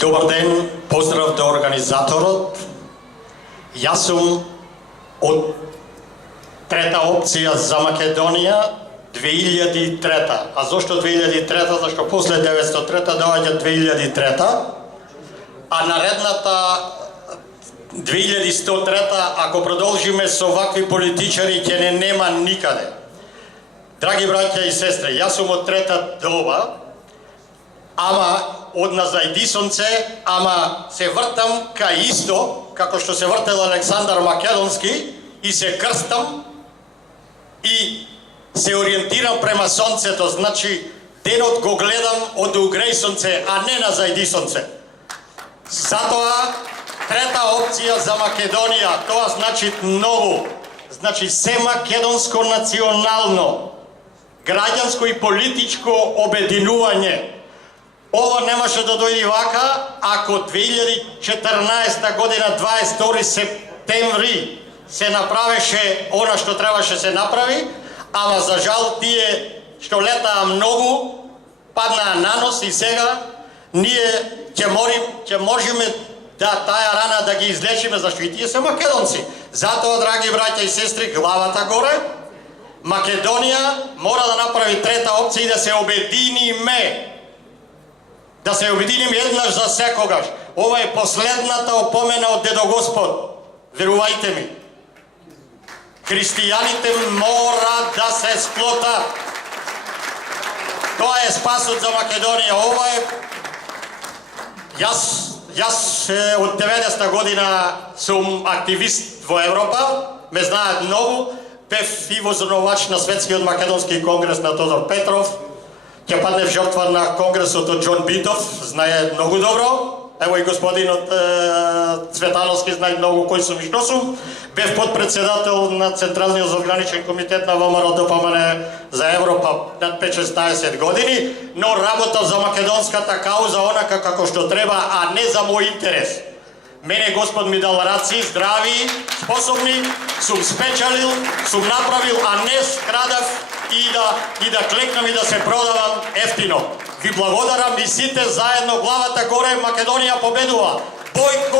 Добар ден, поздрав до организаторот. Јас сум од трета опција за Македонија 2003. А зошто 2003? Зашто после 903 доаѓа 2003, а наредната 2103, ако продолжиме со вакви политичари, ќе не нема никаде. Драги браќа и сестри, јас сум од трета доба, ама од Назајдисонце, ама се вртам кај исто, како што се вртел Александар Македонски, и се крстам и се ориентирам према сонцето, значи денот го гледам од угреј сонце, а не на зајдисонце. Затоа трета опција за Македонија, тоа значи многу, значи се македонско национално, граѓанско и политичко обединување. Ова немаше да дојде вака, ако 2014 година, 22 септември, се направеше она што требаше се направи, ама за жал тие што летаа многу, паднаа на нос и сега ние ќе можеме да таа рана да ги излечиме, зашто и тие се македонци. Затоа, драги браќа и сестри, главата горе, Македонија мора да направи трета опција и да се обединиме. Да се обединиме еднаш за секогаш. Ова е последната опомена од Дедо Господ. Верувајте ми. Христијаните мора да се сплотат. Тоа е спасот за Македонија. Ова е... Јас од 90-та година сум активист во Европа, ме знаат многу, бев и возрновач на Светскиот македонски конгрес на Тодор Петров, ќе паднев жртва на конгресот од Џон Битов, знае многу добро. Ево и господинот Цветановски знае многу кој сум и што сум. Бев подпредседател на Централниот задграничен комитет на ВМРО ДПМН за Европа над 5-16 години, но работав за македонската кауза онака како што треба, а не за мој интерес. Мене Господ ми дал раци, здрави, способни, сум спечалил, сум направил, а не скрадав и да клекнам и да се продавам ефтино. Ви благодарам и сите заедно, главата горе, Македонија победува. Бојко